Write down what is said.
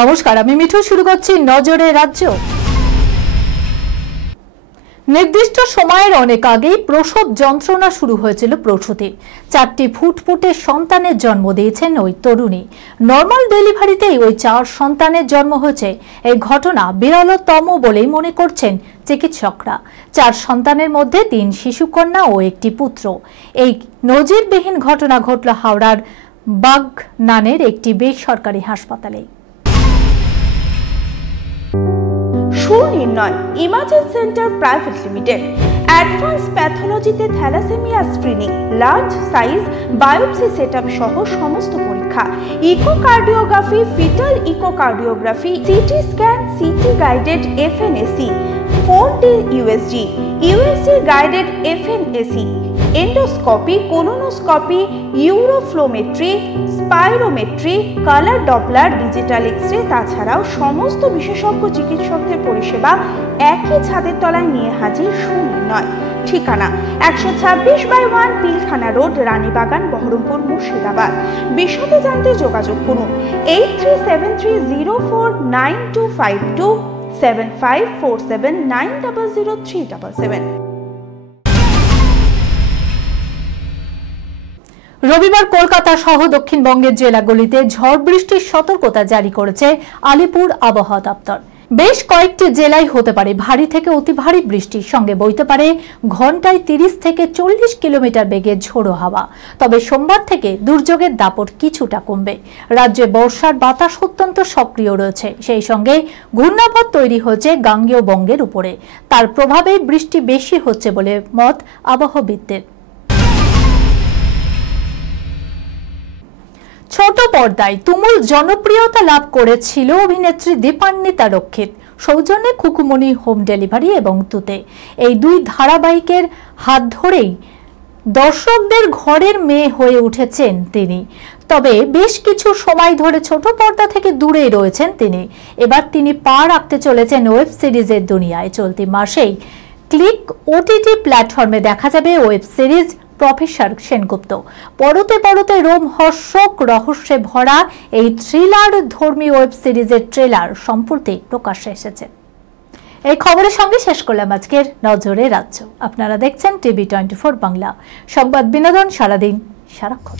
নমস্কার, আমি মিঠু। শুরু করছি নজরে রাজ্য। নির্দিষ্ট সময়ের অনেক আগেই প্রসব যন্ত্রণা শুরু হয়েছিল প্রসূতির। 4টি ফুটফুটে সন্তানের জন্ম দিয়েছেন ওই তরুণী। নর্মাল ডেলিভারিতেই ওই 4 সন্তানের জন্ম হয়েছে। এই ঘটনা বিরলতম বলেই মনে করছেন চিকিৎসকরা। 4 সন্তানের মধ্যে 3 শিশুকন্যা ও একটি পুত্র। এই নজিরবিহীন ঘটনা ঘটল হাওড়ার বাগনানের একটি বেসরকারি হাসপাতালে। Sunirnoy imaging centre private limited advance প্যাথোলজিতে thalassemia screening, large size biopsy setup সহ সমস্ত পরীক্ষা, echocardiography, fetal echocardiography, CT scan, CT guided FNAC, 4D USG guided FNAC, endoscopy, colonoscopy, uroflowmetry, spirometry, colour Doppler, digital x-ray, তাছাড়াও সমস্ত বিশেষজ্ঞ চিকিৎসকদের পরিষেবা একই ছাদের তলায় নিয়ে হাজির সুনির্ণয়। ঠিকানা 126/1 পিলখানা রোড, রানীবাগান, বহরমপুর, মুর্শিদাবাদ। বিশদে জানতে যোগাযোগ করুন 8373049252 7547900377। রবিবার কলকাতা সহ দক্ষিণবঙ্গের জেলাগুলিতে ঝড় বৃষ্টির সতর্কতা জারি করেছে আলিপুর আবহাওয়া দপ্তর। বেশ কয়েকটি জেলায় হতে পারে ভারী থেকে অতি ভারী বৃষ্টির সঙ্গে বইতে পারে ঘন্টায় 30 থেকে 40 কিলোমিটার বেগে ঝোড়ো হাওয়া। তবে সোমবার থেকে দুর্যোগের দাপট কিছুটা কমবে। রাজ্যে বর্ষার বাতাস অত্যন্ত সক্রিয় রয়েছে। সেই সঙ্গে ঘূর্ণাবর্ত তৈরি হয়েছে গাঙ্গেয় বঙ্গের উপরে। তার প্রভাবে বৃষ্টি বেশি হচ্ছে বলে মত আবহাওয়াবিদদের। ছোট পর্দায় তুমুল জনপ্রিয়তা লাভ করেছিল অভিনেত্রী দীপান্বিতা রক্ষিত সৌজন্যে খুকুমনি হোম ডেলিভারি এবং তুতে। এই 2 ধারাবাহিকের হাত ধরেই দর্শকদের ঘরের মেয়ে হয়ে উঠেছেন তিনি। তবে বেশ কিছু সময় ধরে ছোট পর্দা থেকে দূরেই রয়েছেন তিনি। এবার তিনি পা রাখতে চলেছেন ওয়েব সিরিজের দুনিয়ায়। চলতি মাসেই ক্লিক ওটিটি প্ল্যাটফর্মে দেখা যাবে ওয়েব সিরিজ প্রফেসর সেনগুপ্ত। পরতে পরতে রোমহর্ষক রহস্যে ভরা এই থ্রিলার ধর্মী ওয়েব সিরিজের ট্রেলার সম্প্রতি প্রকাশ্যে এসেছে। এই খবরের সঙ্গে শেষ করলাম আজকের নজরে রাজ্য। আপনারা দেখছেন টিভি 24 বাংলা, সংবাদ বিনোদন সারাদিন সারাক্ষণ।